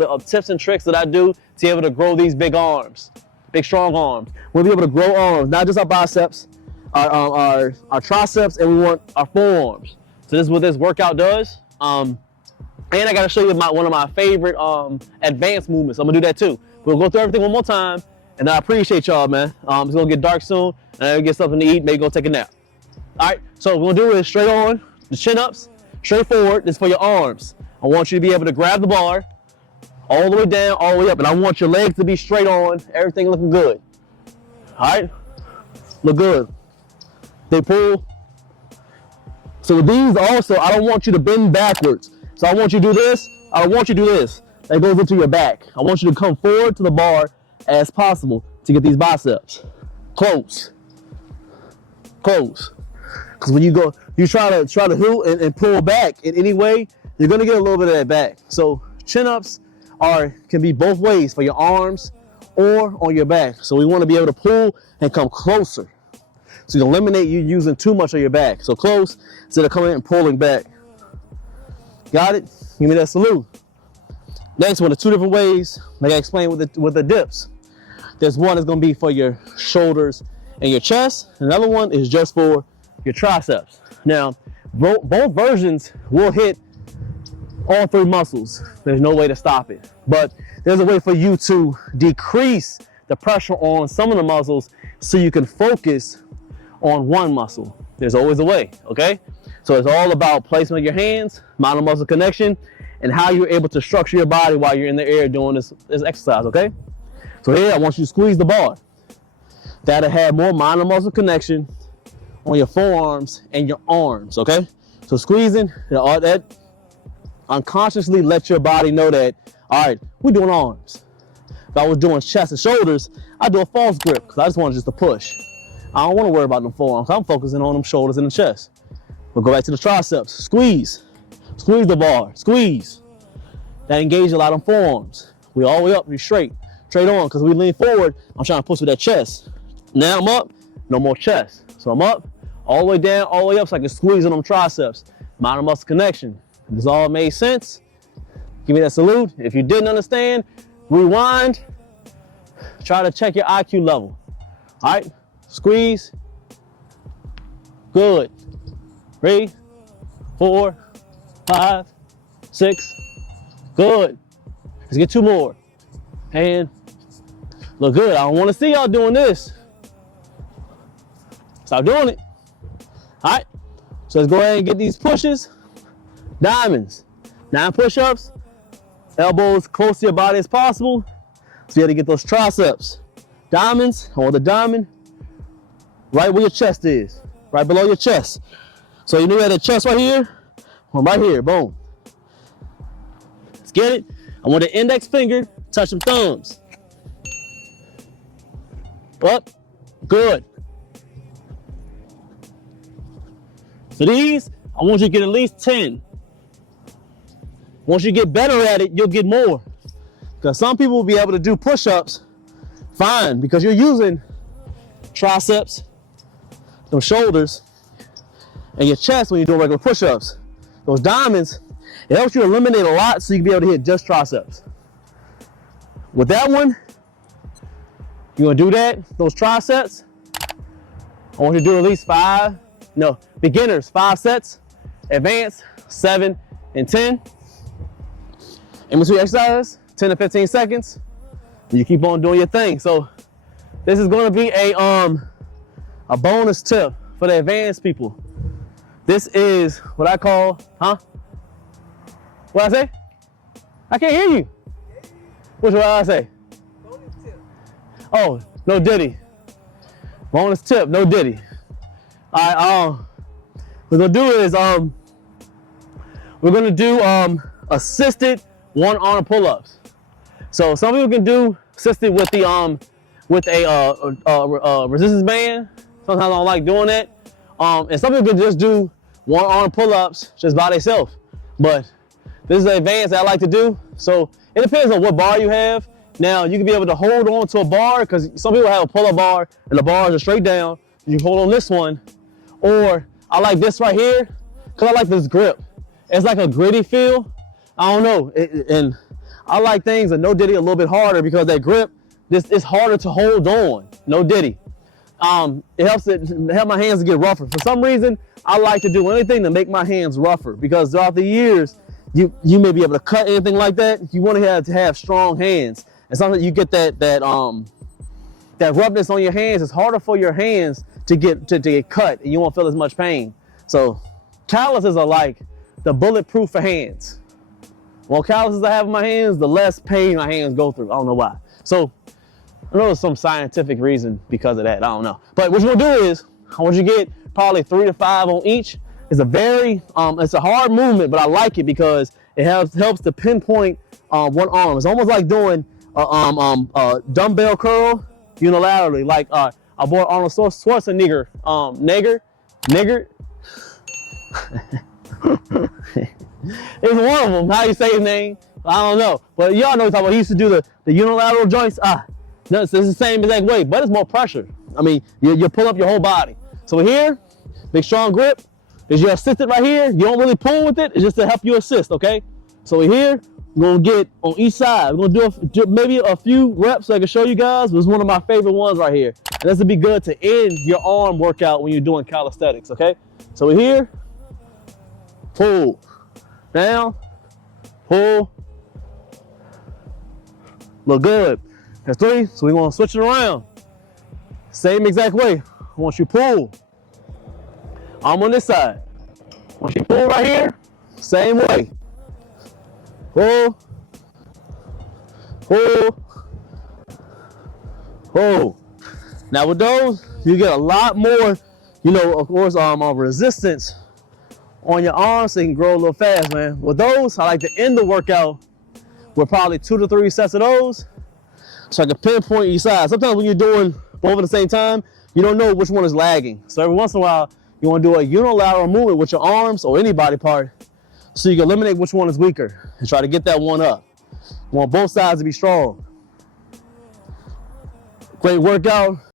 all the tips and tricks that I do to be able to grow these big arms, big strong arms. We'll be able to grow arms, not just our biceps, our triceps, and we want our forearms. So this is what this workout does. And I gotta show you one of my favorite advanced movements. I'm gonna do that too. We'll go through everything one more time, and I appreciate y'all, man. It's gonna get dark soon, and I'm gonna get something to eat, maybe go take a nap. All right, so what we're gonna do is straight on, the chin-ups, straight forward. This is for your arms. I want you to be able to grab the bar all the way down, all the way up, and I want your legs to be straight on, everything looking good. All right, look good. They pull. So with these also, I don't want you to bend backwards. So I want you to do this. I don't want you to do this. That goes into your back. I want you to come forward to the bar as possible to get these biceps. Close. Close. Because when you go, you try to hoot and pull back in any way, you're gonna get a little bit of that back. So chin-ups can be both ways for your arms or on your back. So we want to be able to pull and come closer. So you eliminate you using too much of your back. So close instead of coming in and pulling back. Got it? Give me that salute. Next one, there's two different ways, like I explained with the dips. There's one that's gonna be for your shoulders and your chest. Another one is just for your triceps. Now, both versions will hit all three muscles. There's no way to stop it. But there's a way for you to decrease the pressure on some of the muscles so you can focus on one muscle. There's always a way, okay? So it's all about placement of your hands, mind-muscle connection, and how you're able to structure your body while you're in the air doing this exercise, okay? So here, I want you to squeeze the bar. That'll have more mind-muscle connection on your forearms and your arms, okay? So squeezing, that unconsciously let your body know that, all right, we're doing arms. If I was doing chest and shoulders, I'd do a false grip because I just want just to push. I don't want to worry about them forearms. I'm focusing on them shoulders and the chest. We'll go back to the triceps. Squeeze. Squeeze the bar. Squeeze. That engages a lot of forearms. We all the way up, we straight on, because we lean forward. I'm trying to push with that chest. Now I'm up, no more chest. So I'm up, all the way down, all the way up, so I can squeeze on them triceps. Mind muscle connection. If this all made sense, give me that salute. If you didn't understand, rewind. Try to check your IQ level. All right, squeeze. Good. 3, 4, 5, 6. Good. Let's get 2 more. And look good. I don't want to see y'all doing this. Stop doing it. All right. So let's go ahead and get these pushes. Diamonds. 9 push-ups. Elbows close to your body as possible. So you have to get those triceps. Diamonds. I want the diamond right where your chest is. Right below your chest. So you know you have the chest right here. Well, right here. Boom. Let's get it. I want the index finger touch some thumbs. Up. Good. So these, I want you to get at least 10. Once you get better at it, you'll get more. Because some people will be able to do push-ups fine because you're using triceps, them shoulders, and your chest when you're doing regular push-ups. Those diamonds, it helps you eliminate a lot so you can be able to hit just triceps. With that one, you're gonna do that, those triceps. I want you to do at least 5, beginners, 5 sets, advanced, 7 and 10. In between exercises, 10 to 15 seconds. You keep on doing your thing. So this is gonna be a bonus tip for the advanced people. This is what I call, What I say? I can't hear you. What's what I say? Bonus tip. Oh, no diddy. Bonus tip, no diddy. All right, what we're gonna do is we're gonna do assisted one-arm pull-ups. So some people can do assisted with the with a resistance band. Sometimes I don't like doing that. And some people can just do one-arm pull-ups just by themselves. But this is the advanced that I like to do. So it depends on what bar you have. Now you can be able to hold on to a bar because some people have a pull-up bar and the bars are straight down. You hold on this one. Or I like this right here because I like this grip. It's like a gritty feel. I don't know. And I like things that no diddy a little bit harder because that grip, it's harder to hold on. No diddy. It helps my hands to get rougher. For some reason, I like to do anything to make my hands rougher because throughout the years, you may be able to cut anything like that. You want to have strong hands. And sometimes you get that roughness on your hands. It's harder for your hands to get cut, and you won't feel as much pain. So calluses are like the bulletproof for hands. More calluses I have in my hands, the less pain my hands go through. I don't know why. So I know there's some scientific reason because of that. I don't know. But what you're gonna do is, I want you to get probably 3 to 5 on each. It's a very, it's a hard movement, but I like it because it helps to pinpoint one arm. It's almost like doing a dumbbell curl unilaterally, like our boy Arnold Schwarzenegger, nigger. It's one of them. How you say his name? I don't know. But y'all know what I'm talking about. He used to do the unilateral joints. No, it's the same exact way, but it's more pressure. I mean, you pull up your whole body. So here, big strong grip. Is your assistant right here. You don't really pull with it. It's just to help you assist, okay? So here, we're gonna get on each side. We're gonna do maybe a few reps so I can show you guys. This is one of my favorite ones right here. And this would be good to end your arm workout when you're doing calisthenics, okay? So we're here, pull, down, pull. Look good. That's 3, so we're gonna switch it around. Same exact way. Once you pull, arm on this side. Once you pull right here, same way. Pull, pull, pull. Now with those, you get a lot more, of course, resistance on your arms so you can grow a little fast, man. With those, I like to end the workout with probably 2 to 3 sets of those so I can pinpoint each side. Sometimes when you're doing both at the same time, you don't know which one is lagging. So every once in a while, you want to do a unilateral movement with your arms or any body part so you can eliminate which one is weaker and try to get that one up. You want both sides to be strong. Great workout.